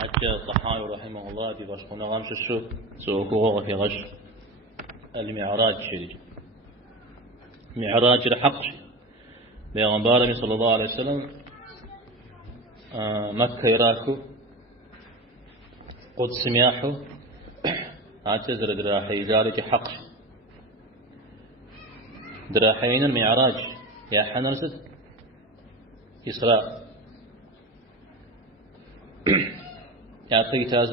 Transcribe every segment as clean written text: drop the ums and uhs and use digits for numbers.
حتى الطحاوي رحمه الله في بشقنا غمش الشو سوكوه في غش المعراج شريك معراج الحق بيغنبار صلى الله عليه وسلم مكة يراكو قدس مياحو اعتذر دراحي ذلك حق دراحين المعراج يا حنرسد إسراء يا قيتاز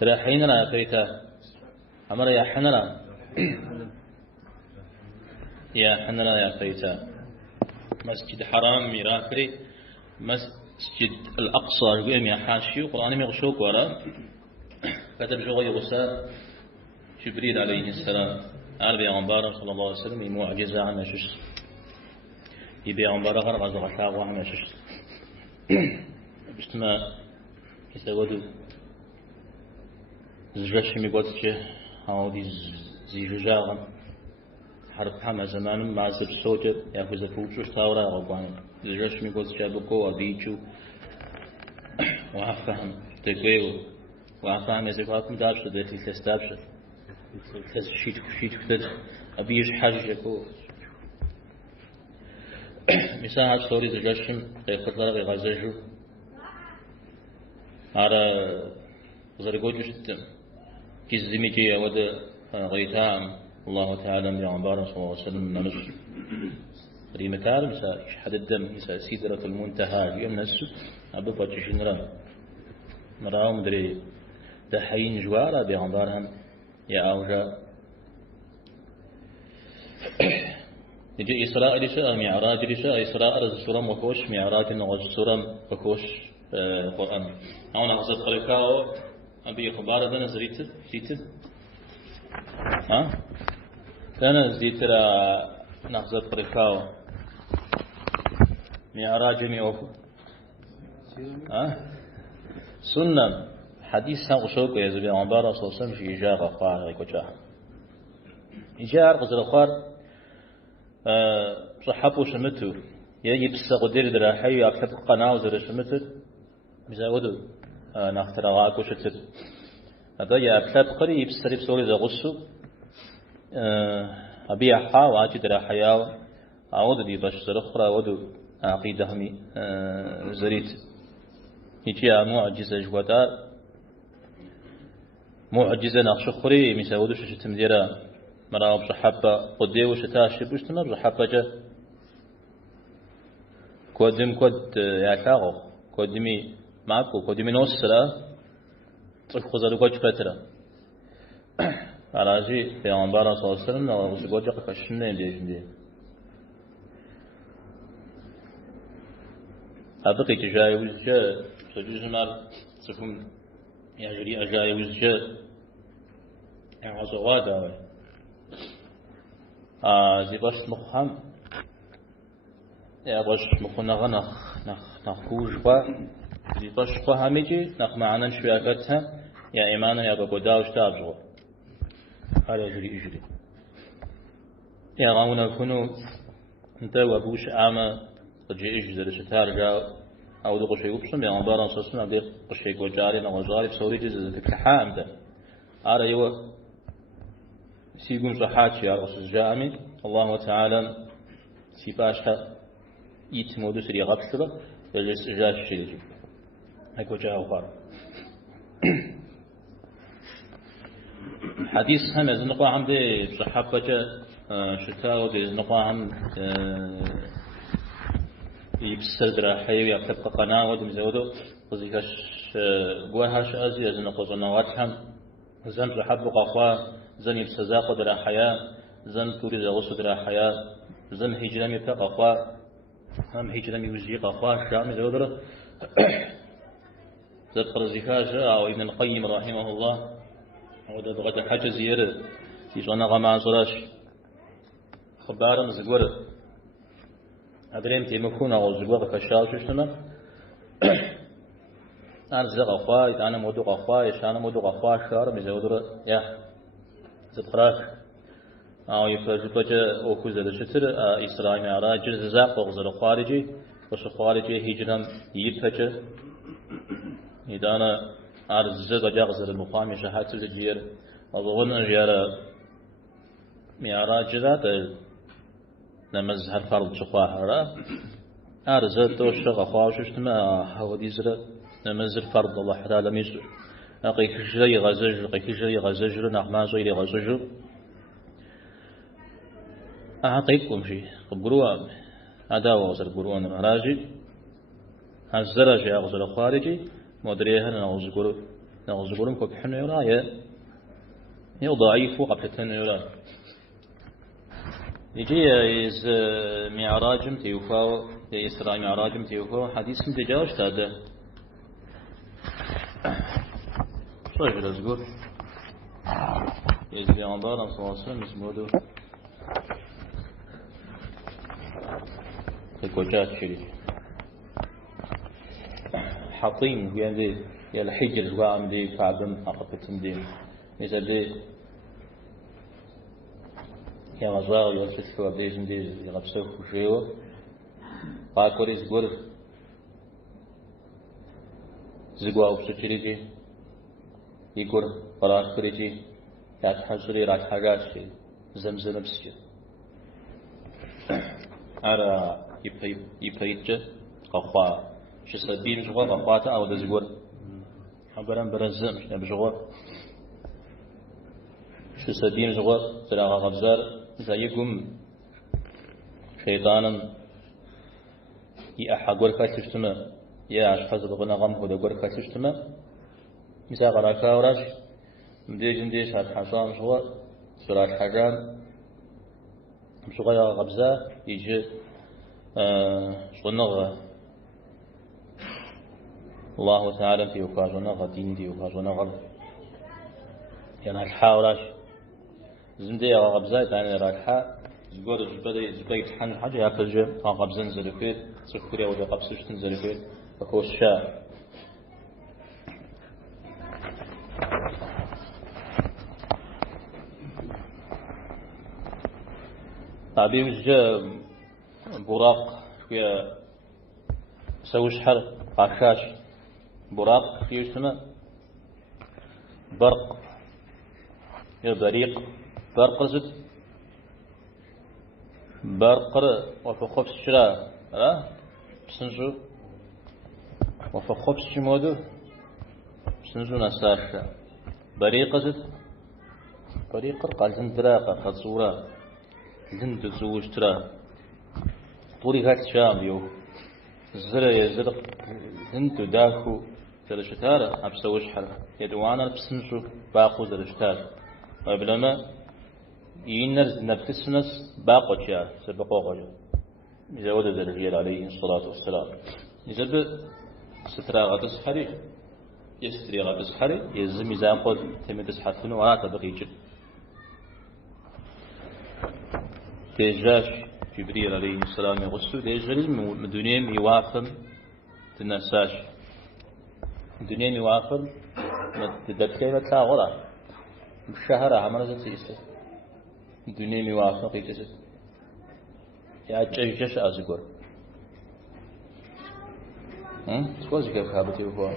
دراحين لا قيتا أمر يا حنرا يا حنرا يا قيتا مسجد حرام ميراكري مسجد الأقصى يقول يا حاشي وقرآن مغشوك ورا كتب جوغي غسال جبريل عليه السلام قال بيغنبار صلى الله عليه وسلم معجزة عن شش بيغنبار غرب عز غشاق وعن شش بسما يسودو زجاش ميقوتش هاو دي زيجاغا حرب حما زمان مع زب سوجد يأخذ فوقش ثورة غبان زجاش ميقوتش أبوكو وبيجو وعفهم تقويو وعفهم يزيقاكم دابش ديتي تستابش كذا شيت كذا أبيش حاجة كو مثال سوري زجاجم قطرة غزجو على زرقوجش كزميجي ود غيتام الله تعالى بيعبار صلى الله عليه وسلم نمس ريمتال مثال حد الدم مثال سيدرة المنتهى يوم نسو أبو باتش نرى نراهم دري دحين جوارا بيعبارهم يا أوجا يجي إسراء لشاء معراج لشاء إسراء رز سورة وكوش معراج نغز سورة وكوش قرآن أو نغز الطريقاو أبي خبار دنا زيت ها كان زيت را نغز الطريقاو معراج ميوف ها سنة حديث هم شوك يزبي عمبارة صلى الله عليه وسلم في إجارة قاعدة يكوشاه إجارة قصر خار صحابو شمتو يجب سقدر دراحي أكثر قناة وزر شمتو بزودو نختار غاكو شتت هذا يا أكثر قريب سريب سوري ذا غصو أبي أحا واجي دراحياو أعود دي بشر أخرى ودو عقيدة همي زريت يجي معجزة جوادار معجزة نقش خري مساودو شتم ديرا مرا بصحابة قديو شتاشي بوشتنا بصحابة جا كودم كود يعتاغو كودمي معكو كودمي نوصرا ترك خزارو كوش فترة عراجي في عنبارة صلى الله عليه وسلم نغرق سقوجة قشنين دي أبقي تجاوز جا سجوز مال سفهم يجري أجاوز جا يعني غزوادا زي باش مخهم يا باش مخنا نخوج با زي باش فهميجي نخ معنا شوياكتها يا إيمانا يا بقداوش تابجو هذا يجري يا غاونا كنو انت وابوش عاما تجي إجزر شتارجا أو دو قشي وبشم يا غنبارا صلصنا بدي قشي قوجاري نغجاري بسوري جزء تكحام ده هذا يو سيقوم صحاتي يا رسول الجامي الله تعالى سيباشها يتمودو سري غبشبه يجلس جاش شيء هيك وجهه وقار حديث هم از نقوا عم دي صحابة شتاو دي نقوا عم يبسر دراحي ويبتبقى قناة ودم زودو وزيكاش قواهاش أزي از نقوا زنوات هم زن صحابة قاقوا زن يبسزاق درا حياة زن توري زغوس درا حياة زن هجرامي تقفا هم هجرامي وزي قفا شام زودرا زد قرزيكاش أو ابن القيم رحمه الله وده بغد حاجة زيارة يجونا غما زراش خبارا زغور أدريم تيمكونا أو زغور كشاو ششتنا أنا زغ قفا أنا مودو قفا يشانا مودو قفا شار مزودرا يا زقراش أو يفرج أو كذا لشتر إسرائيل معراج زاق وغزر خارجي وش خارجي هجرم يبتج إذا أنا أرزق جاغز المقام شهادة الجير أظن أجير معراج ذات نمزها الفرد شقاها أرزق توشق أخواش اجتماع هودي زر نمز الفرد الله حتى لم يزر أقيك جري غزجر أقيك جري غزجر نعم زيري غزجر أعطيكم شيء قبروا هذا وصل قبرون مراجي هالزرج يا غزل خارجي مدريها نغزقرون كبحنا يرايا يضعيف قبلتنا يرايا يجي إز معراجم تيوفاو إسراء معراجم تيوفاو حديث متجاوز هذا شو يقول أزقر يجي عندنا صلى الله عليه وسلم اسمه كوجات شري حطيم يعني الحجر وعم دي فعدم حقتهم دي إذا دي يا غزال يوسف هو بيجن دي يغبسوا وشيو باكوري زغور زغوا وبسكريجي يقول فراش كريجي يتحجري راك حاجاشي زمزم بسكي أرى يبيج قخوا شسبين جوا قخواتا أو دزغور حبران برزم بجوا شسبين جوا سراغ غبزار زيكم شيطانا يأحقور كاتشتما يا أشخاص بغنا غم هو دغور كاتشتما مسا غراكا وراش مديجن ديش هاد حشام جوا سراغ حاجان مشغل غبزة يجي شغنغ الله تعالى في وكاجنا دين في وكاجنا يعني الحاوراش زندي غبزة تاني راكحة زقول زبدي حن حاجة يأكل جم غبزن زلفيت سكري ولا قبسش تنزلفيت وكوش شاء طبيب جاء براق في سوش حر قاشاش براق في اسمه برق يا بريق برق زد برق وفي خبز شراء بسنجو وفي خبز شمودو بسنجو نسار بريق زد بريق قال زندراقة خصورة زند زوج ترى طوري هات شام يو زرع يزرق زند داخو ترشتارة أبسوش حر يدوانا بسنشو باقو ترشتار وبلما ينرز نفسنس باقو تشار سبقو غجو إذا ودد الرجال عليه الصلاة والسلام إذا سترى غدس حري يستري غدس حري يزم إذا قد تمدس حرفن ولا تبقي جد ديجاش جبريل عليه السلام يغسل ديجاش من دنيا يوافم تنساش الدنيا يوافم تدبكي بتلا غلا بشهر عمل زتيسة الدنيا يوافم قيتسة يا جيش أزقر سواز كيف خابتي وفوا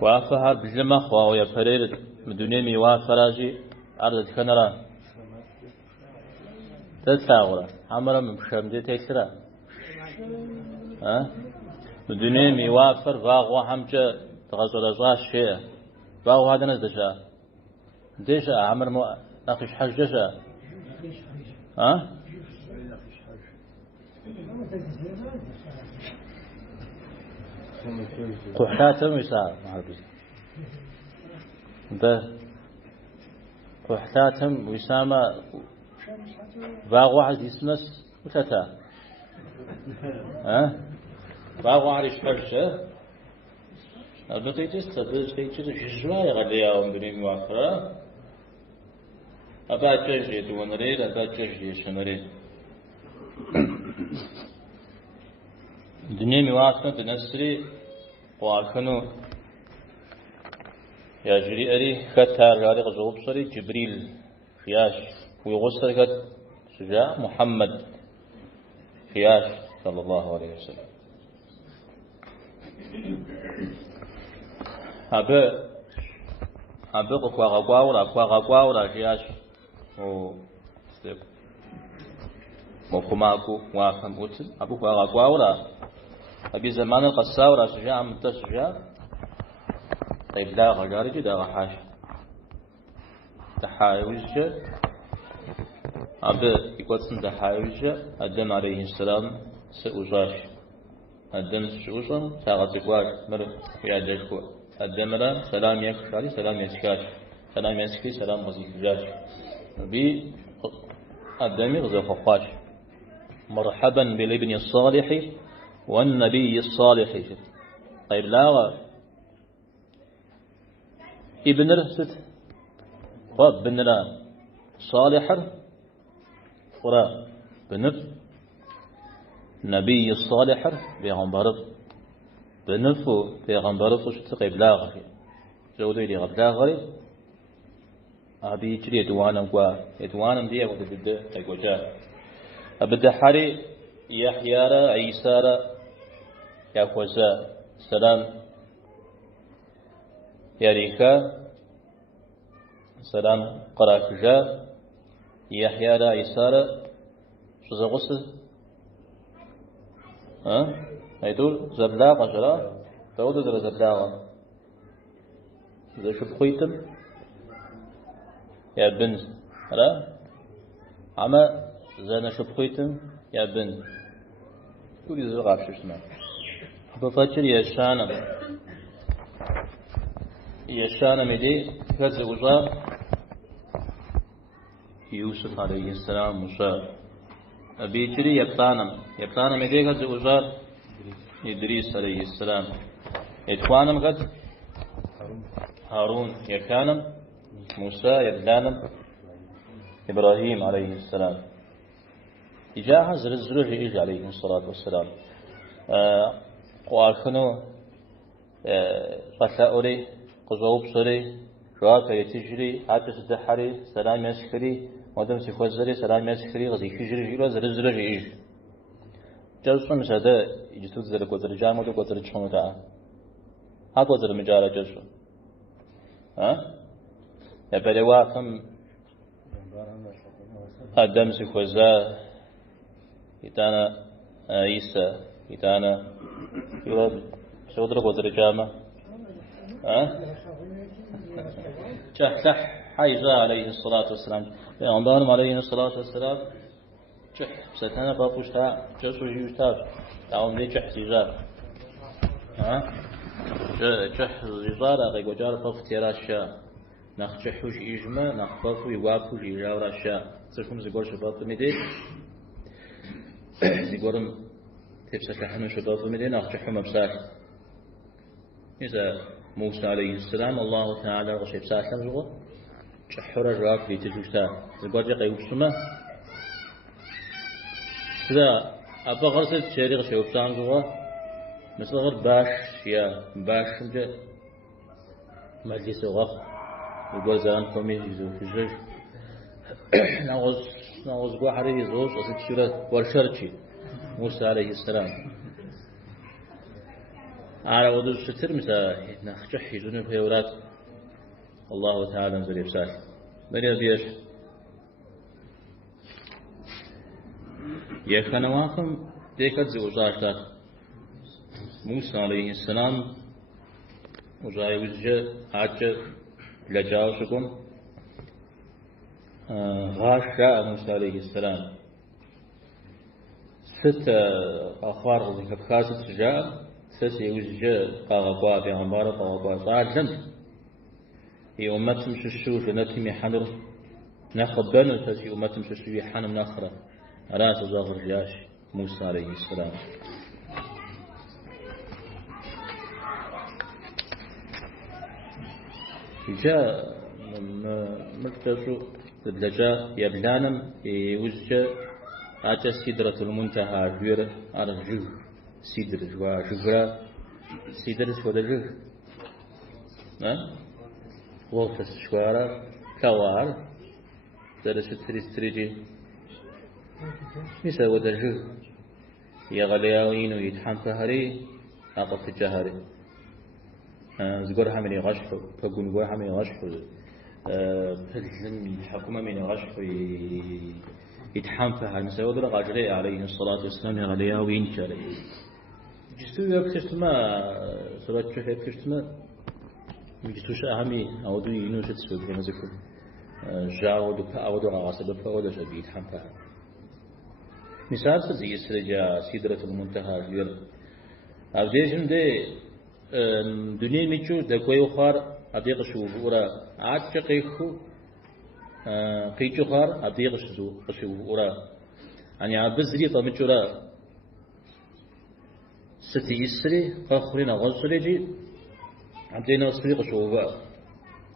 وافها بجمع خواو يا فرير من دنيا يوافم راجي أرض كنرا تتساغرا عمرا من بشامدي تيسرا بدوني ميوافر باغوا همجة تغزل أزغاش شيء باغوا هذا نزدشا ديشا عمر مو ناقش حجشا قحتاتم يسار معربي ده قحتاتم ويسامة باغوا عز يسمس وتتا باغوا عريش حجة البطيتس تبطيتس جزواي غدي يوم بني موافرة أبا جيجي دون ريد أبا جيجي شنريد الدنيا موافرة تنسري وعركنو يا جري أري كتار غاري غزوب صري جبريل خياش ويغسر كت شجاع محمد خياش صلى الله عليه وسلم أبى قوارا جياش مفهوماكو وافهم أوتن أبو قوارا أبي زمان القصاورة سجاء متى سجاء طيب لا غجاري دا غحاش تحايوج أبى يقصن تحايوج أدم عليه السلام سأوجاش أدم سأوجم تاغتقواش مر في أدشكو أدم لا سلام يكشاري سلام يسكاش سلام يسكي سلام غزيكجاش بي أدم غزي خفاش مرحبا بالابن الصالح والنبي الصالح. طيب لا ابن رست رب بنلا صالح ورا بنر نبي الصالح بيغمبر بنفو بيغمبر فشت قيب لا غري جودي لي غبلا غري أبي تري دوانم دي أبو بدأ تقوجا أبدا حري يحيى عيسى يا خوزا سلام يا ريكا سلام قراكجا يحيى عيسى شو زغوس هيدول زبلاغ جرا تود زبلاغ إذا شو بخيتم يا بن لا عما زنا شو بخيتم يا بن كل يزرع شو اسمه بفكر يشانم يدي كذا وجا يوسف عليه السلام موسى أبي جري يبطانم يدي كذا وجا إدريس عليه السلام إخوانم قد هارون يكانم موسى يبلانم إبراهيم عليه السلام إجاهز رزرج إيج عليه الصلاة والسلام قوارخنو قساوري قزوب سوري شواب يتجري عاتس الدحري سلام يسكري ودم سيخوزري سلام يسكري غزي كجري جيرو زرزرج إيج جلسو مسادا يجتوت زرق وزر جامو دو وزر تشونو تا هاك وزر مجارة جلسو يبالي وافم أدم سيخوزا يتانا عيسى يتانا يرد شودر قدر جامع جح حيزا عليه الصلاة والسلام بيغمبارم عليه الصلاة والسلام جح ستانا بابوشتا جسو جيوشتا تعوم لي جح زيزار جح زيزار أغيق وجار فافتيراشا نخ جحوش إجمع نخ فافو يوابوش إجاوراشا تركم زيقور شباب ميدي زيقورم تبسك حنو شباب ميدي نخ جحو مبساك إذا موسى عليه السلام الله تعالى غشي بساكم زغو جحو رجاك لي تجوشتا زيقور جاقا يوبسوما إذا أبا غرسل تشاري غشي وبسان زغو مثل غير باش يا باش مجا مجلس غف يقول زان قومي يزو في الجيش نغوز قوى حريري زوج أصد شورة والشرشي موسى عليه السلام على وضوء الشتر مسا نخجح يزون في أولاد الله تعالى نزل يبسال مريض بيش يخنا واقم ديكت زي وزاشتات موسى عليه السلام وزاي وزجة عجة لجاوشكم غاشا موسى عليه السلام ست أخبار ذيك بخاصة جاء ست يوزجة قاقوا بيغمبار قاقوا صاعدا يومتم ششوش ونتم يحنر نخبرنا ست يومتم ششوش يحنم نخرة أراس زاغر جاش موسى عليه السلام جاء مرتزو الدجا يبلانم يوزجا أجا سيدرة المنتهى جوير على الجو سيدر جوا جوغرا سيدر شودا جو غوفس شوارا كوار درس تريجي نسا ودا جو يغلياوين ويتحان فهري أقف الجهري زقر هم يغشف فقول قول هم يغشف فلزم الحكومة من يغشف يتحمفها المساوي ولا غاجري عليه الصلاة والسلام عليه وينش عليه جستو يكشت ما صلاة شو يكشت ما جستوش أهمي أودو ينوش تسوي بهم زكوا جاودو فأودو غاصب فأودو شبيه يتحمفها مثال زي السرجة سيدرة المنتهى اليوم أبديجن دي دنيا ميتشو دكوي وخار أبديق شو ورا عاد شقيخو قيتشو خار أبديق شو ورا يعني عبزري طمتشو را ستي يسري آخرين غزري جي عبدينا سريق شو بقى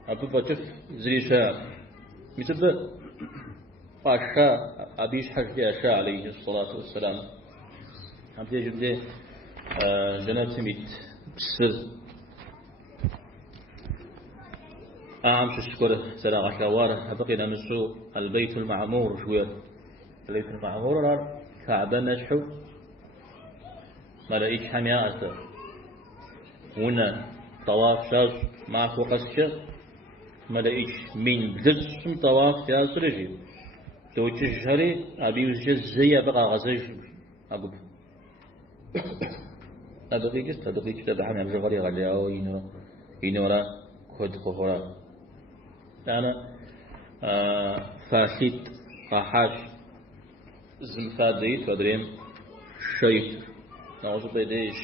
أبو بتف زري شاء متبع قاشا أبيش حج أشاء عليه الصلاة والسلام عبدي جبدي جناب سميت بسر أعم شكر سلاغ شوار بقينا نسو البيت المعمور شوية البيت المعمور كعبة نشحو ملايك حميات هنا طواف شاز معك وقسك ملايك من بدرس طواف شاز رجي توجه الشهري أبي وجه زي بقى غزيش أقول أدقيق تبعهم يا بجغري غلياو ينورا كود قهورا أنا فاسيت قاحاش زمفاديت ودريم شيف نعوذ بديش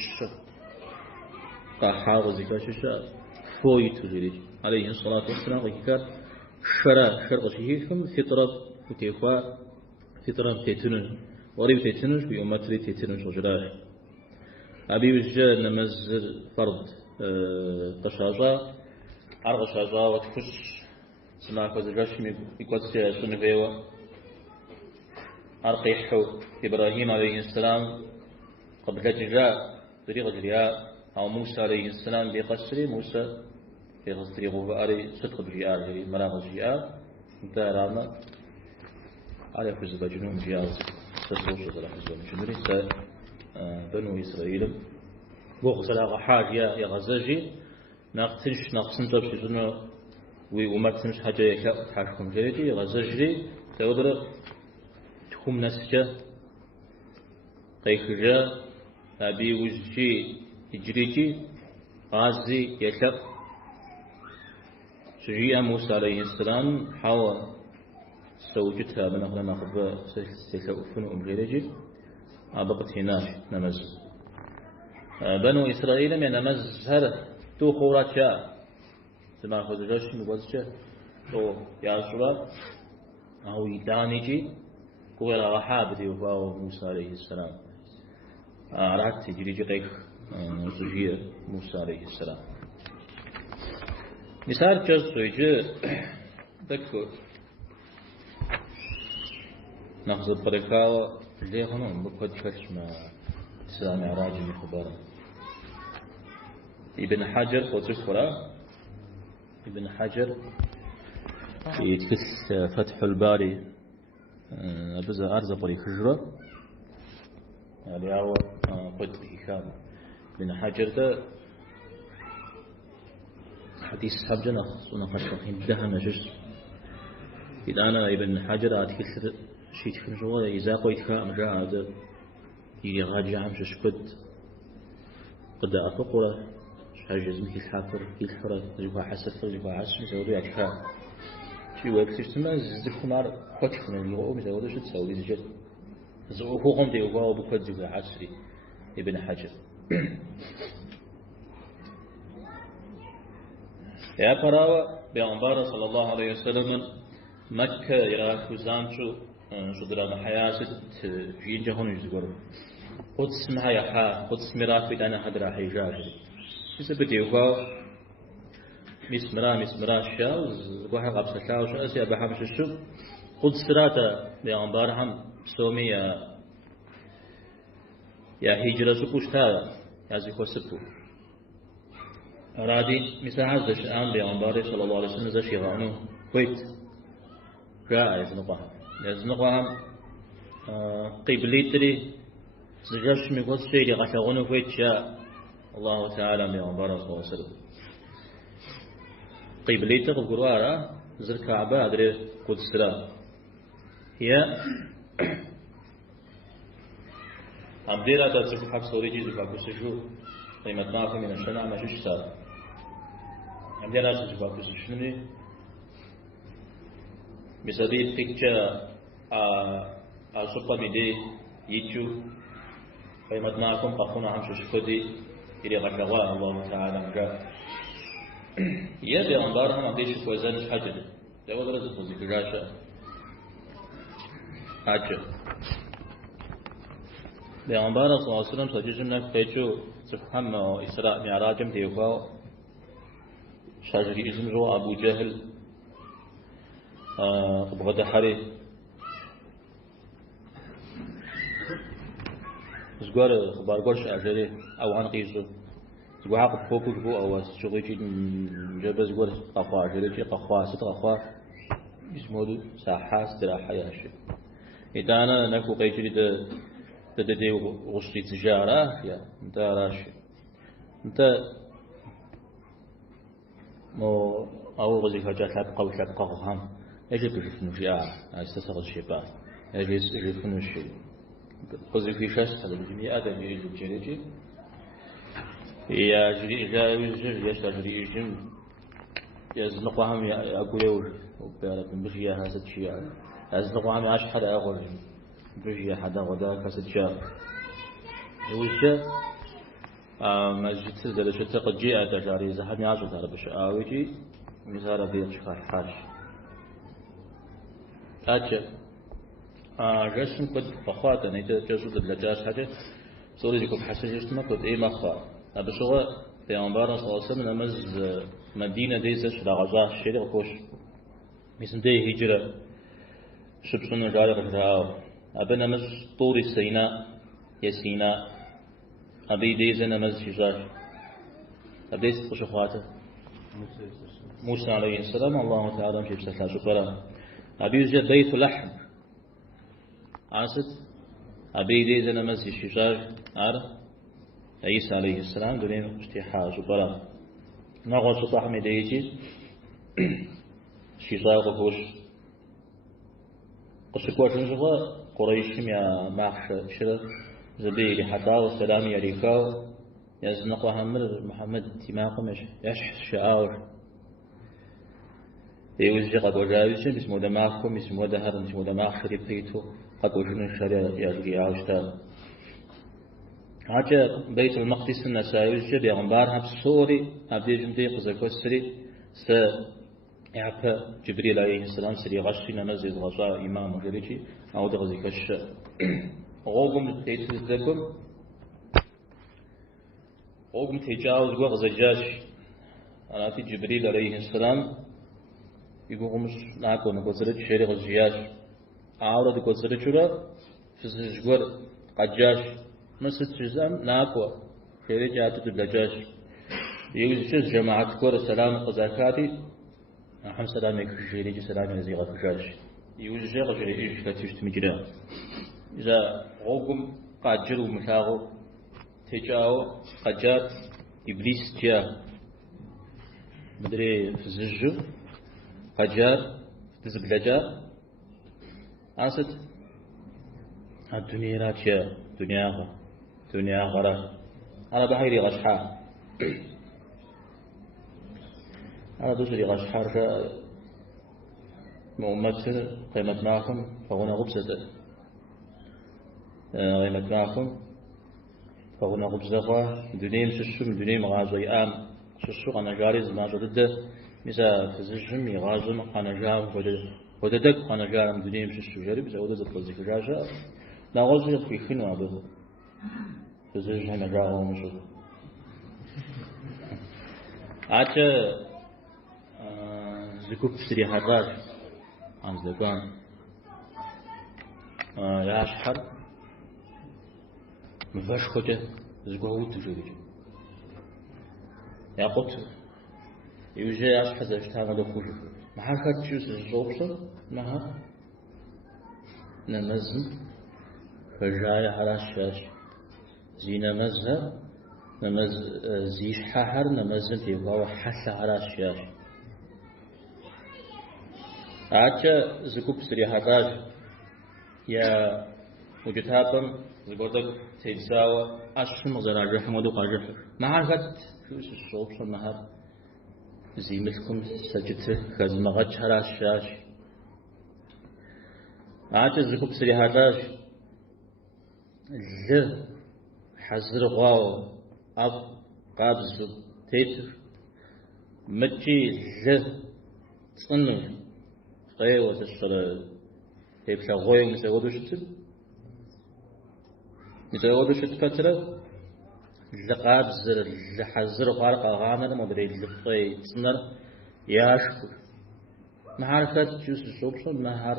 قاحا وزيكا ششا فويت جريج عليه الصلاة والسلام وكيكات شرق شهيفهم فطرة وتيخوا فطرة تيتنون وريب تيتنوش بيومتري تيتنوش وجراش أبي وجه نمزر فرض قشاجة عرق شاجة وتخش سماك وزجاش يقص سنفيوة عرق يحو إبراهيم عليه السلام قبل جاء طريق جرياء أو موسى عليه السلام بقصري موسى بقصري غفاري صدق بجياء مراغ جياء انتهى راما على حزب جنوب جياز تسوش على حزب جنوب بنو إسرائيل بوخ سلاغ حاج يا غزاجي ناقتنش ناقصن تبش جنو ومرتنش حاجة يكا تحاشكم جريجي غزاجي تودر تخم نسجة قيخجة أبي وجي إجريجي غازي يكا شجيع موسى عليه السلام حاول سوجتها من أخذ ناخذ سيكون أمجيرجي عبقت هناش نمز بنو إسرائيل من نمز هر تو خورات شاء سما أخذ جوش مبوزشة تو ياسوا أو يدانيجي قوير غحابتي وفاو موسى عليه السلام رعت جريجي قيخ سجيع موسى عليه السلام مثال جز سويجي دكو ناخذ الطريقة ليه هنون بقد كشما سامع راجل خبره ابن حجر وتذكره ابن حجر يتكس فتح الباري أبزا أرزا طريق خجرة يعني هو قد إيكام ابن حجر ده حديث حبجنا ونقش دهن جس إذا أنا ابن حجر أتكسر شيء تكنجوا إذا قيت كام جاء هذا يغادي عم شكد قد أفقره حاجة زمك الحافر الحرة جوا حسفر جوا عشر زودوا يعكها شيء ويكسر سما زدكم على قتلنا اليوم زودوا شو تسوي زجل زوجه قم ديوبا وبكرة جوا عشري ابن حجر يا فراوة بأنبار صلى الله عليه وسلم مكة يراك وزامشو شدرا محياسد جين جهون يجدقر قدس محيحا قدس مراك بدانا حدرا حيجاجري بسبب ديوبا مسمرا الشاوز وحا قبس الشاوز أسيا بحمش الشب قدس راتا بأنبار هم سومي يا هجرة سبوش تالا يا زيكو سبو أرادي مساحة زشان بأنبار صلى الله عليه وسلم زشي غانو كويت جاء يزنقها قبليتري زجاج ميقول سيري غشغونو كويت شاء الله تعالى من بارك الله وسلم قبليته القرآن زر كعبة أدري قد السلام هي عبديرا تاتسك حق سوريجي زفاكو سجو قيمة نافع من الشنع ما شوش سار عبديرا تاتسك زفاكو سجنني بسديد تكتشا سوبا ميدي يتشو قيمة نافع قفونا هم شوش كودي إلي غشغوا الله تعالى جاء يا بيغمبارهم عبديش كوزان حجد ده ودرس خوزي كجاشا حجد بيغمبار صلى الله عليه وسلم سججنا كيجو سبحان إسراء معراجم ديوكاو شاجري اسم جو أبو جهل بغدا حري زغار خبار قرش أجري أو عن قيسو زغار عقب فوكو جو أو شغيجي جبه زغار قخوا أجري قخوا ست قخوا اسمه ساحة استراحة يا شيء إذا أنا نكو قيجري تدي غشي تجارة يا أنت راشي أنت مو أو غزي فجأة تبقى وتبقى هم يجب يشوفون شيء استساغ الشيبان يجب يشوفون شيء غزي في شاس هذا الجميع آدم يريد الجريجي يا جري إذا يوجد يشتغل يجم يزنقهم يقولوا وبيعرف من بغيا هذا الشيء يزنقهم عاش حدا أغول بغيا حدا غدا كسد شاء يوجد مسجد سلسلة شتى قد جاء تجاري زحمي عشرة على بشآويجي مثال بيت شخص حاش أجل رسم قد فخواتا نيجا جسود اللجاج حاجة صوري جيكم حسن جسمه قد إيه مخوات أبشغل بيعنبارا صلى الله عليه وسلم نمز مدينة ديزش لغزاه الشيء وكوش مثل دي هجرة شبسون جاري غشراو أبا نمز طور السيناء يسيناء أبي ديزة نمز شجاج أبي ديزة قشخواته موسى عليه السلام الله تعالى مشي بسهلا شكرا أبي يوجد بيت لحم عاصد أبي ديزة نمز شجاج عارف عيسى عليه السلام دونين اشتحاج شكرا نغو سطح مديجي شجاج وكوش قشكوش نجغى قريش يا ماخش شرف زبيلي حتى والسلام يريكاو يزنقوا همر محمد تماقم يشح شعار يوزج قد وجاوز اسمه دماغكم اسمه دهر اسمه دماغ شريف بيتو قد وجن الشريعة يجري عاشتا حاجة بيت المقدس النسايوز بيغمبارها بسوري أبدي جمدي قزاكوسري س يعفى جبريل عليه السلام سري غشي نمزيز غشاء إمام وجريجي أو دغزي كش غوغم تيتزدكم غوغم تيجاوز غزجاج أنا في جبريل عليه السلام يقول غمش ناكو نقصرت شيري غزجاج أعرض قصرت شورا في سجور قجاج نصت جزام ناكو شيري جاتو تبلجاج يوجد جماعة كور السلام قزاكاتي أحم سلام يكشيري سلام يزيغ فجاج يوجد غجري إيش لا تشتمي جدا إذا غوكم قاجر ومشاغو تجاو قجات إبليس جاء مدري في الزجو قجار تزبلجا أنست الدنيا راتيا دنيا غرا أنا بحيري غشحا أنا دوسري غشحا مؤمتر قيمتناكم فهنا غبسة قيمتناكم فهنا غبسة دنيم ششم دنيم غازي آم ششو أنا جاريز ما جدده مثلا تزجم يغازم أنا جام وددك أنا جارم دنيم ششو جاري بس أود زبط ذيك جاشا لا غازي في خنوا به تزجم أنا جارم شو عاد زكوب سري حراج عم زكان يا أشحر مفاش خوجة زكوه تجوري يا قط يوجد أشحر زشتها مدخول ما حكت شو سجوبصر معها نمزن فجاي على الشاش زين مزها نمز زيش حهر نمزن تيوكاو حس على الشياش عاجة زكوب سريحاتاج يا وجتابم زقودك تيتساوى أشم زراجح مودو قاجح ما عرفت شو الصوب شو النهار زيمتكم سجدت خزمغت على الشاش عاجة زكوب سريحاتاج ل حزر غاو أب قابز تيتر مجي ل صنو قيوة الشرع هيبشا غوي مسيغودو شتب مسيغودو شتكتر لقابز لحزر غارق غامر مدري لفاي تصنر ياشكو معرفة جوز الشوبشون مهار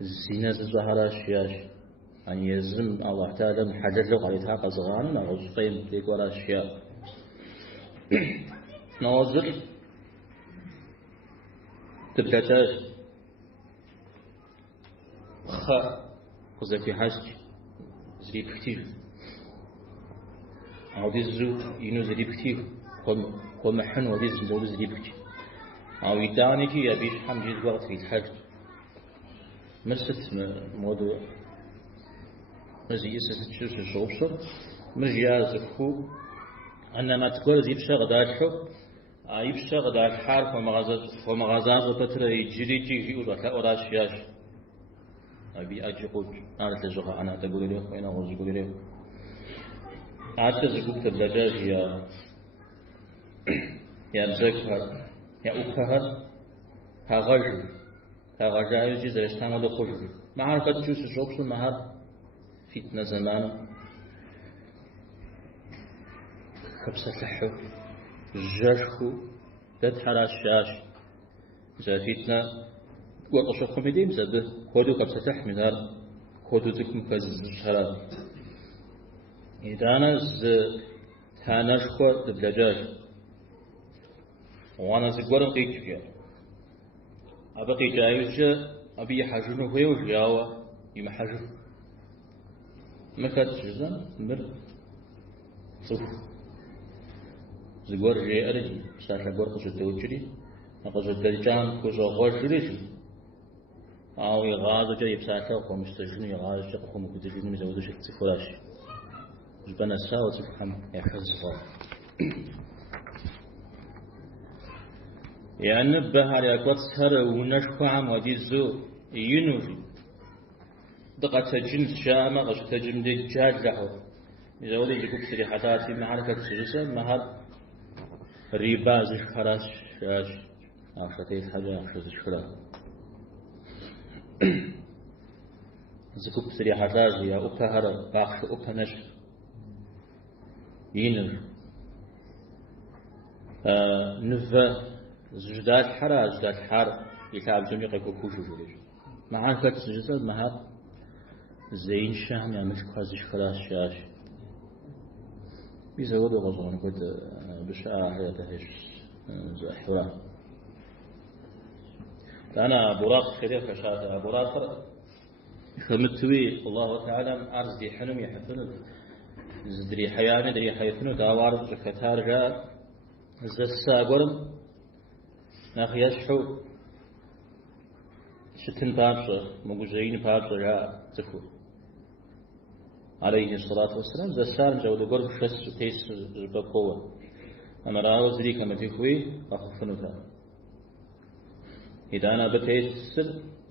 الزينة الزهرة الشياش أن يزم الله تعالى محدد له قريتها قزغان غزقين تلك ولا أشياء نوزر تبتاج خا قزا في حاجة زريب كتير أو دي الزو ينو زريب كتير قم محن ودي زود زريب كتير أو يداني كي يبيش حم جيد وقت في الحاجة مرست موضوع مزيس تشوف الشوبشر مجياز الخو أن ما تقول زي بشغل دارحو يبشغل دار حرف ومغازات وبتر يجري ولا أوراش ياش أبي أجي قول أنا تجرا أنا تقول له وأنا غوز يقول له عاد تزقوك تبلجاج يا بزكر يا أكهر هغجر يجي زرشتان ولا خجر ما عرفت تشوف الشوبشر مهار فتنة زمان كبسة لحو جاشخو تدحر الشاش زافتنا وقشخو مديم زبه كودو كبسة تحمل كودو تكم كزشرا إذا ز تانشخو دبلجاج وانا زقورم قيتشيا أبقي جايوجا أبي حجرنو هيو جاوا يمحجر مكات جزا مر صف زغور جي أرجي ساشا غور قصو توجري نقصو دلجان كوزو غوشري أو يغازو جا يبساشا وقو مستجنو يغازو جا قو مكتجنو مزودو شك تفراش جبنا ساوة تفهم يحزفا يعني بهار يكوات سهر ونشكو عم ودي زو ينوفي دقة جنس شامة غش تجمد جاج لحو إذا ودي يجيكوك سري حتاتي معركة سرسة مهار ريبا زش خراش شاش أخشتي حاجة أخشت شكرا زكوك سري حتاتي يا أبهر باخش أبهنش ينر نفا زجدات حرا زجدات حار يتعب جميع كوكوشو جليش معركة سرسة مهار زين شام يا مش كازش خلاص شاش بيزودوا غزوان قد بشاء حياته هيش زحورا أنا براق خليل كشاته براق خمتوي الله تعالى أرز دي حنم يحفنه زدري حياني دري حيفنه داوار كتار جاء زسا قرم ناخي يشحو شتن بابشة مقوزين بابشة جاء تفو عليه الصلاة والسلام زسان جود قرب شس وتيس بقوة أما رأوا زري كما تكوي أخفنوها إذا أنا بتيس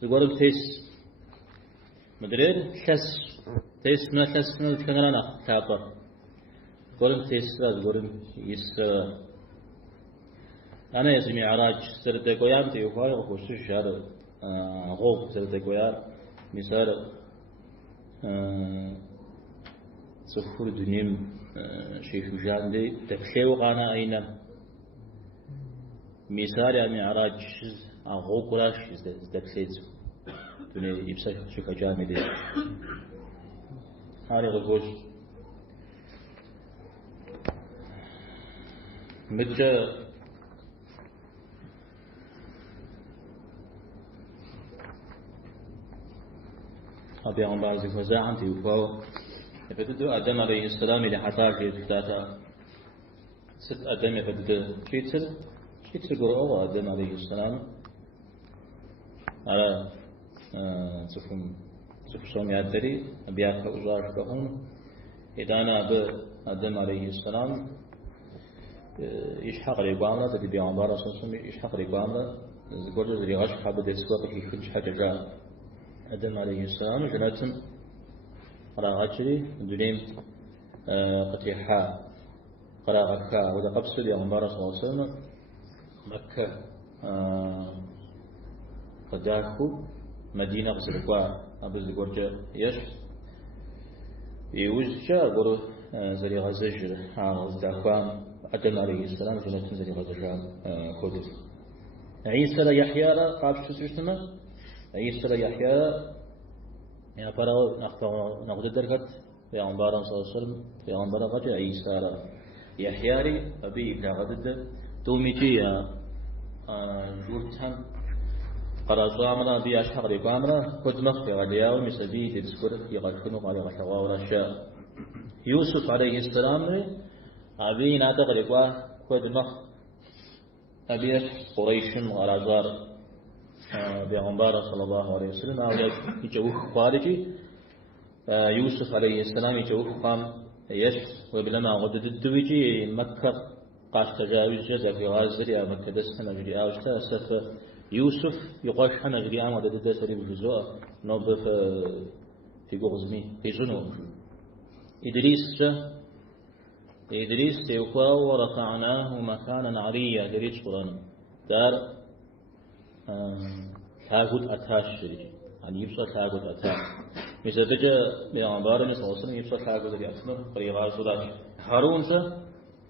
قرب تيس مدريد شس تيس ما شس ما تكنرنا كابر قرب تيس قرب يس أنا يسمي عراج سرت قيام تيوفاي وخصوص شهر غوب سرت قيام مثال صفور دنيم شيخ جاندي تكشيو قانا أين مثال يعني عراج غوب قراش تكشيت دنيا يبسك شيخ جامدي هاري غوش متجا أبي عم بعض الفزاعة تيوفاو يبدو آدم عليه السلام إلى حتاج يتلاتا ست أدم يبدأ شيتر قرأوا أدم عليه السلام على تفهم يدري أبيات أوزار كهون إذا أنا أدم عليه السلام يشحق ريقامنا تدي بيعنبار أساسا يشحق ريقامنا زقول جزري غش حابة يسوق في كل حاجة جاء أدم عليه السلام جناتم على غجري دليم قتيحة قراءة وذا قبصل يا عمر صلى الله عليه وسلم مكة قداكو مدينة بسرقوا أبز قرجة يش يوجد قرو زري غزجر غزداكوان أدم عليه السلام جنة زري غزجر كودس عيسى لا يحيى لا قابل شو سمع عيسى لا يحيى يا فراو ناخذ درجة في عمر صلى الله عليه وسلم في عمر غجر عيسى لا يحياري أبي إبن غدد توميجي جورتهم قرازامنا أبي أشهر رقامنا قد مخفي عليها ومسبيه تذكر يغشنوا على غشوا ورشاء يوسف عليه السلام أبي نادق رقاه قد مخ أبي قريش غرازار بيغمبار صلى الله عليه وسلم أولاد يجوه خارجي يوسف عليه السلام يجوه قام يش وبلما غدد الدويجي مكة قاش تجاوز جزء في غازري مكة دسنا جري أوشتا سف يوسف يقاش حنا جري أم غدد دسري بجزء نوب في غزمي في جنوب إدريس يقوى ورفعناه مكانا عليا دريج قرآن دار تاغد أتاش جري يعني يبصر تاغد أتاش مثل بجا بيغمبار صلى الله عليه وسلم يبصر تاغد ذي أسنه قريغا صلاة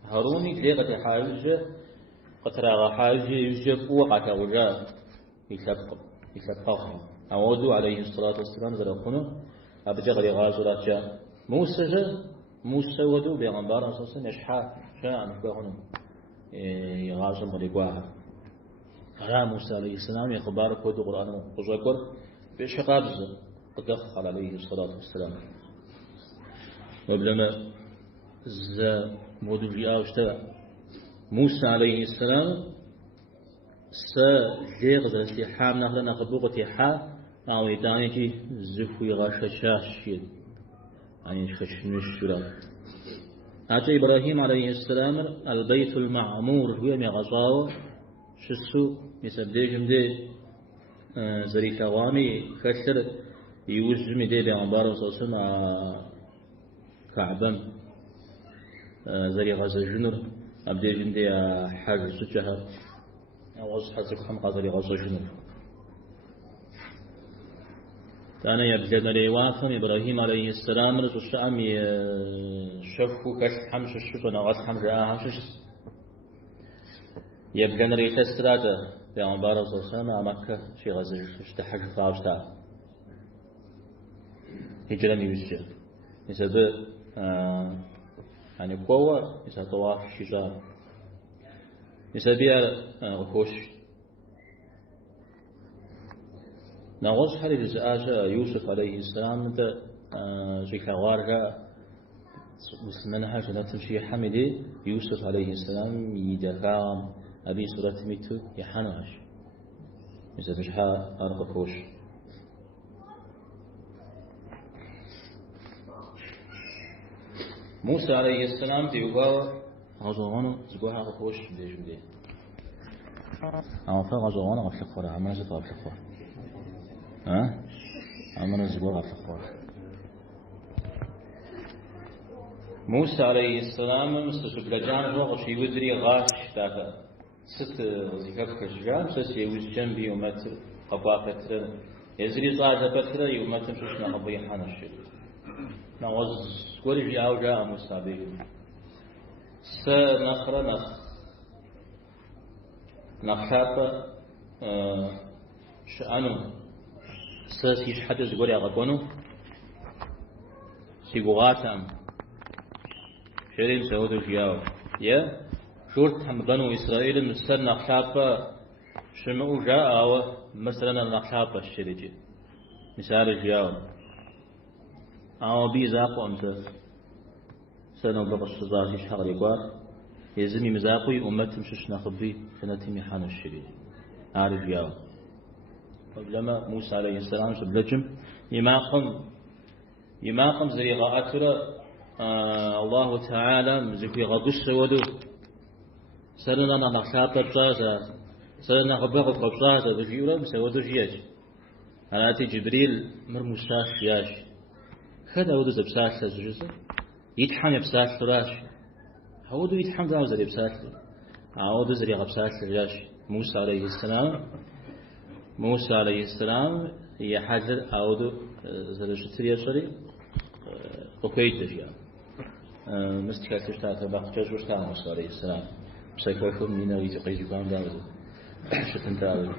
هاروني تليغة حاجة قطراغ حاجة يجب وقعك وجاء يتلقاهم أودو عليه الصلاة والسلام ذلقنا أبجا قريغا صلاة موسى ودو بيغمبار صلى الله عليه وسلم يشحى شاء نفقهن يغازم قريقواها على موسى عليه السلام يخبار كود القرآن وذكر بشقابز قدخل عليه الصلاة والسلام وبلما مودو جاء واشتبع موسى عليه السلام سجيغ ذلك حام نخلنا خبوغة حا أو يدانيكي زفوي غاششاش يعني خشنش شراب أتى إبراهيم عليه السلام البيت المعمور هو مغزاو شسو يسبديجم دي زري كوامي كسر يوزم دي بعنبار صلى الله عليه وسلم كعبا زري غزة جنر أبديجم دي حاج سجها أوز حزك خمقا زري غزة جنر كان يبدأ ريوافم إبراهيم عليه السلام رسول الشام يشفو كشف حمش الشفو نغط حمش حمش يبدأ ريتستراته في عمبارة صلى الله عليه وسلم مكة في غزة اشتحج فاوشتا هجرة يوجد يسبب يعني قوة يسبب طواف شجار يسبب غفوش نغوص حالي لزآجة يوسف عليه السلام جيكا غارغا مسلمانها جنة تمشي حمدي يوسف عليه السلام يدفع أبي سورة ميتو يحناش إذا بجحا أرغب فوش موسى عليه السلام ديوغاو غزوانو زبوها غفوش بيجو دي أما فا غزوانو غفلق فورا عمنا زبوها غفلق فورا عمنا زبوها غفلق فورا موسى عليه السلام مستشبلجان وغشي وزري غاش تاكا ست زكاك كشجان سس يوز جنبي ومتر قباقة يزري صاعدة بكرة يومتر ششنا قبي حانا الشيء نوز ورجي أوجاء موسى بيه نخرة نخابة شأنو سيش حدث قولي أغبونو سيقوغاتهم شرين سعودو جياو يا شورت هم بنو إسرائيل مستر نخابة شمعو جاء أو مثلا نخابة الشريجي مثال جياو أو بيزاقو أمت سنو بغص ذاتي شهر يقوار يزمي مزاقي أمتهم شش نخبي سنتهم يحان الشريع عارف يا لما موسى عليه السلام سبلجم يماقم زي غاترة الله تعالى مزكي غدش ودو سرنا نخشاب الجازة سرنا غبغ قبضة بجيورة مسودو جياج أنا أتي جبريل مرموساش ياش خد أودو زبساش لزجزة يتحم يبساش راش هودو يتحم داو زري بساش عودو زري غبساش لجاش موسى عليه السلام يحجر أودو زري شتري شري وكويت جيا مستكاك تشتاك باقجاج وشتاك موسى عليه السلام بسيكوكم مينا يتقيجي قام داوزو شتن داوزو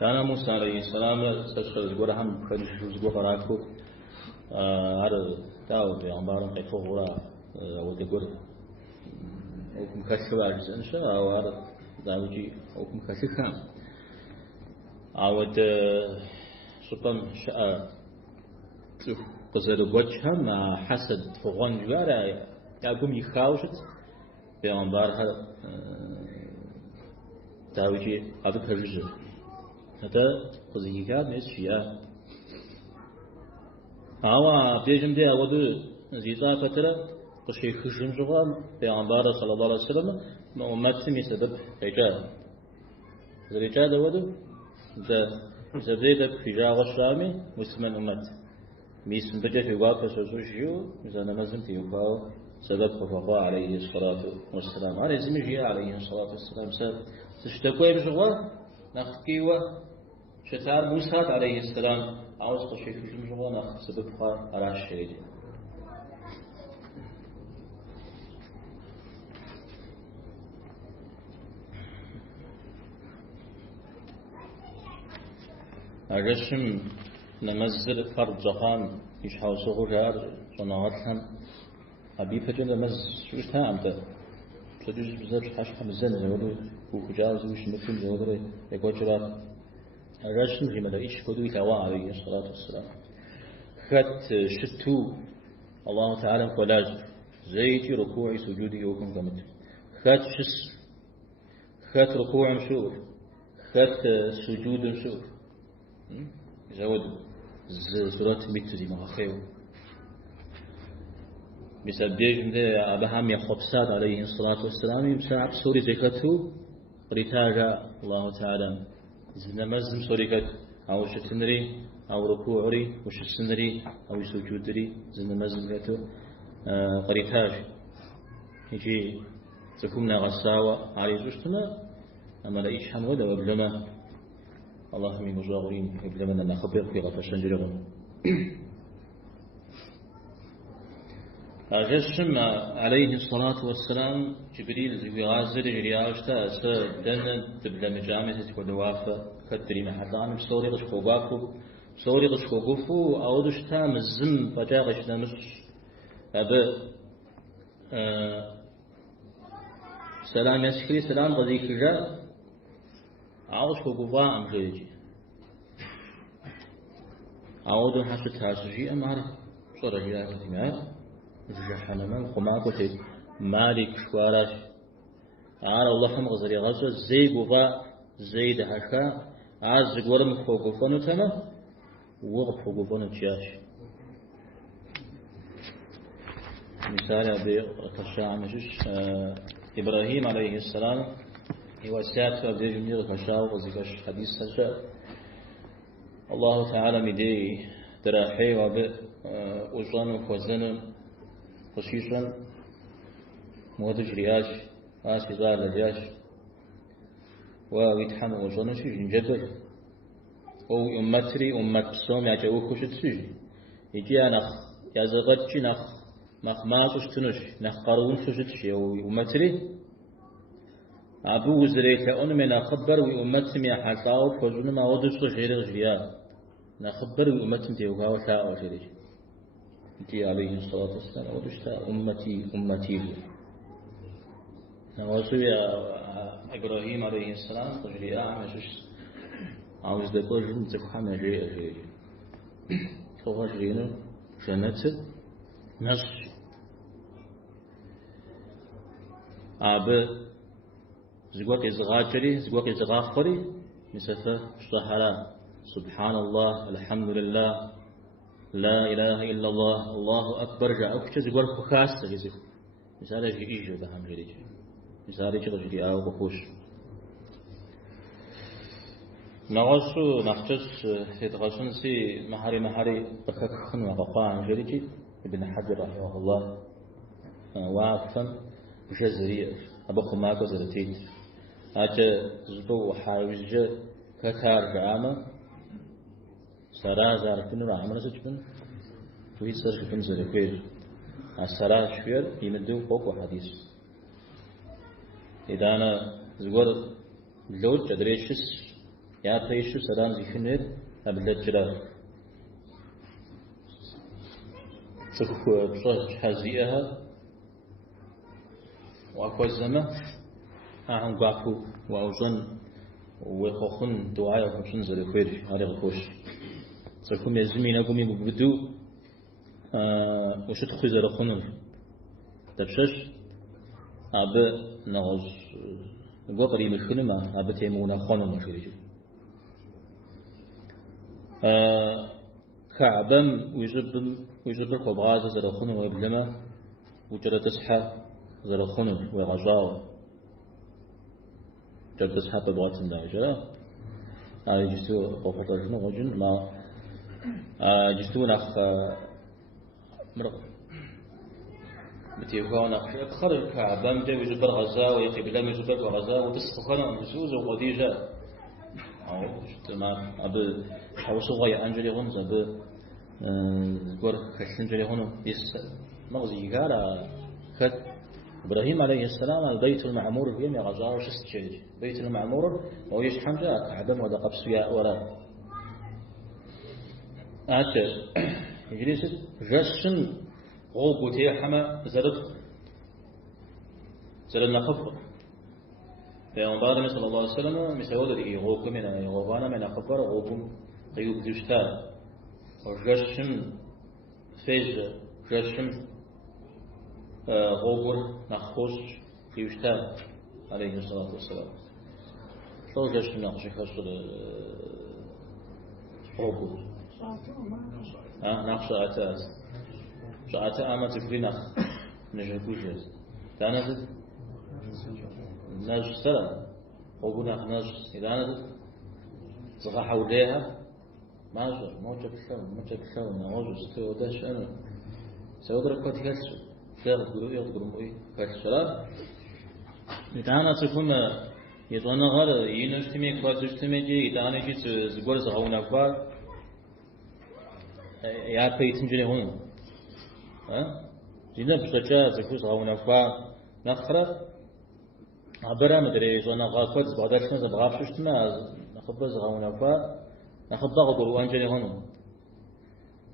كان موسى عليه السلام سأشخص قوله هم خدش قوله راكو هذا داود يعمرون قفوه ولا ودقول وكم كسر عجز إن شاء الله وهذا داوجي وكم كسر كان عود سبحان شاء قصر وجهه ما حسد فغان جواره يقوم يخاوشت بيعمر هذا داوجي هذا كرجل هذا قصدي كاد نسيا هوا بيجم ده ودو زيتا فترة قشي خشم شغال بيعمر صلى الله عليه وسلم ما أمتهم يسبب رجال الرجال ودو ده زبدة في جاغ الشامي مسلم أمت ميسم بجة في واقع سوسوشيو مثلا مزم في واقع سبب خفقاء عليه الصلاة والسلام عليه زمجي عليه الصلاة والسلام تشتكوا بشغال نخكيوه شتار موسى عليه السلام عاوز قشي في المجوانا سببها على الشهيد الرسم نمزل فرد زخان يشحاو صغر جار صناعتهم أبي فجأة نمز شوش تامته تجوز بزاف حاش حمزان زودو وخجاز وش نفهم زودو يقول جرار الرسم في مدائش كدو يتوى عليه الصلاة والسلام خط شتو الله تعالى قلاج زيتي ركوعي سجودي يوكم قمت خط ركوع مشور خط سجود مشور زود زرات ميتزي ما خيو بسبب ده أبهم يخبصات عليه الصلاة والسلام بسبب سوري زكاته رتاجا الله تعالى زنمزم سوريكت أو شتنري أو ركوعري وش السنري أو سجودري زنمزم كتو قريتاج يجي تكمنا غساوة على زوجتنا أما لا إيش حمود وبلما الله من مجاورين بلما أن خبر في غفشان جرغم أجسم عليه الصلاة والسلام جبريل في غازر رياشتا أسر دن تبلا مجامعة تكون وافة كتري محضان بصوري غش خوقفو أودشتا مزم فجاغش نمش أبا سلام يسكري سلام غذيك جاء عاوش خوقفا أم غيجي عودو حسد تاسجي أمارة صورة جاء كتمات جحنم خماكو تي مالك شواراش عار الله هم غزري غزو زي بوفا زي دهشا عاز زغورم خوغوفونو تما وغ خوغوفونو تشاش مثال ابي خشاع مشش ابراهيم عليه السلام هو ساعه ابي جميل خشاع وزيكش حديث سجا الله تعالى مدي تراحي وب وزن وزن خصيصا مودج رياش آسيزار لجاش ويتحن وزن شيء جدل أو أمتري أمت سوم يجوا خشت شيء يجي نخ يزغتش نخ مخماس وشتنش نخ قارون خشت شيء أو أمتري أبو زريك أن من أخبر وأمتم يا حساو فزون ما ودش غير غيا نخبر وأمتم تيوقاو ثاء وشريش تي عليه الصلاة والسلام ودشتا أمتي نواسوي إبراهيم عليه السلام تجري أعمش عاوز دكتور جن تفهم جري خوش جينه جنة نص زقوق إزغاجري زقوق إزغاخري مسافة شهرا سبحان الله الحمد لله لا إله إلا الله الله أكبر جاء أكتر زقوق خاص تجزي مثال يجي إيجو ده هم جريج مثال يجي غجري أو بخوش نغسو نخجس تتغسن سي محاري بكخن وقاعن جريج ابن حجر رحمه الله واقفا جزري أبخو ماكو زرتيت أجا زبو حاوجة كتار جامة سرا زارتن رامنا سجبن وهي سرجبن زرقير السرا شوير يمدو فوق وحديث إذا أنا زور لود جدريشس يا تيشو سران زيخنير أبلد جرار تخو بصوت حزيئها وأكو الزمة أهم قاكو وأوزن وخوخن دعاء وخوشن زرقير هذا الخوش سكوم يزمين أقومي ببدو وشت خزر خنون تبشش أب نغز قطري مخنما أب تيمونا خنون مشريج كعبم ويجب قبغاز زر خنون ويبلما وجرى تسحى زر خنون ويغجاو جرى تسحى ببغات الناجرة جستو قفة الجنو وجن ما جستو نخ مرق بتيجوا نخ أكثر الكعبام جا يجبر غزاء ويقبل ما يجبر غزاء وتسخنا مسوز وقديجة أو تمام أب حوسوا غير أنجلي غنز أب قر خشنجلي غنو يس مغزي قارا خد إبراهيم عليه السلام البيت المعمور في يوم غزاء وشست شيء بيت المعمور ويش حمجة كعبام ودا قبسيا ولا أتى يجلس جسن غوبوتي حما زرد نخفر پیامبر صلی الله علیه و سلم مسعود دیگه غوب من غوبانا من خبر غوبم قیوب دوشتار و جسن فیز جسن غوبر نخوش دوشتار عليه الصلاة والسلام شو جسن نخوش خشر غوبر نخش عتاد شعت أما تفرينخ نجكوجز تانزد نجس سلام وقولنا نجس إذا أنا صغح حوليها ما جر موجب شلون نوجس تودش أنا سأدرك قد كسر شاغل تقولوا يقولوا مؤي كسر إذا أنا تكون يتوانا غير ينجتمي قد يجتمي جي إذا أنا جيت زقول زغونا كبار يا بيتن جري هون جينا بشجاع زكوز غونا كبار نخرة عبرة مدري زونا غاكوت بعدش نز بغافش تما نخبز غونا كبار نخبز غدو أنجلي هون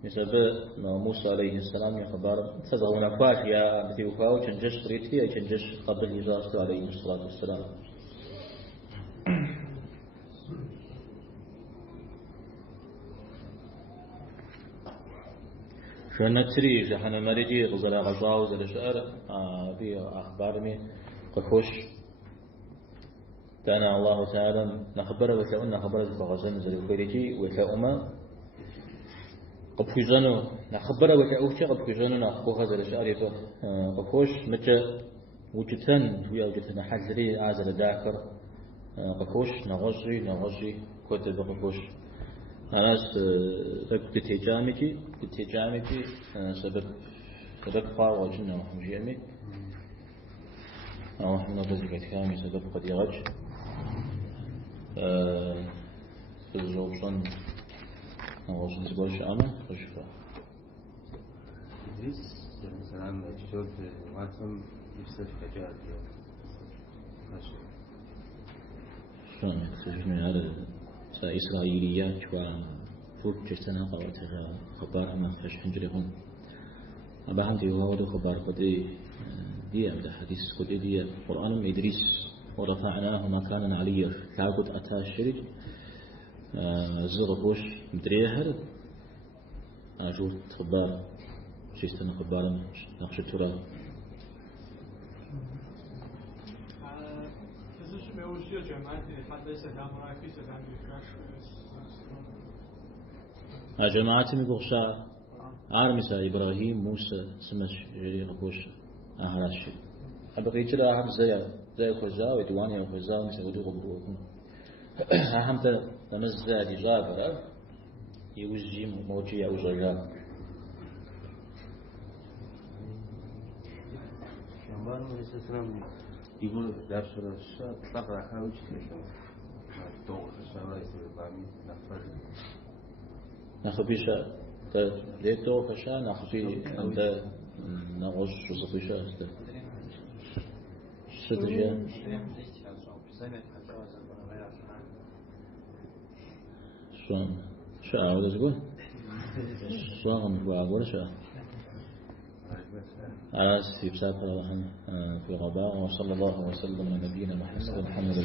مثل موسى عليه السلام يخبر تزغونا كبار يا بتيوكاو تنجش قريتي يا تنجش قبل إجازته عليه الصلاة والسلام شنتري جهنم مريجي غزل غزاو زل شعر في أخبارني قفوش تانا الله تعالى نخبر وتأنا خبر بغزل زل كوريجي وتأما قفوجانو نخبر وتأوشي قفوجانو نخبوها زل شعر يتو قفوش متى وجتن ويا وجتن حزري عازل داكر قفوش نغزي كتب قفوش أناس بتجامتي سبب قاع وجنة وحمجيمي أو حنا بزكت كامي سبب قد يغج الزوجان نغوصن زبورش أما خشفة إدريس مثلا شرط واتم يفسد كجاد شلون يكتشفون هذا إسرائيليات وفوق جرتنا قوتها خبار ما فش حنجرهم أبا عندي هو خبار قدي دي أبدا حديث قدي دي القرآن إدريس ورفعناه مكانا عليا تعبد أتى الشرك زغفوش مدريهر أجور تخبار شيستنا خبارا نقش ترى جماعتي مقصا عارمسا إبراهيم موسى سمش جري خبوش أهرش أبغى يجرا هم زي خزا ودواني وخزا ونسوي غبوكم هم تمزج جابرة يوجي موجي أو زجاج شنبان ولسه يقول درس الشاط تقرأ حاول تشتري دور الشارع يصير بامي نفر نخبيشة ليتو خشا نخبي عند نغش وزخيشة است شدجة شو عاوز تقول شو أقول شو على سيب سافر في غباء وصلى الله وسلم على نبينا محمد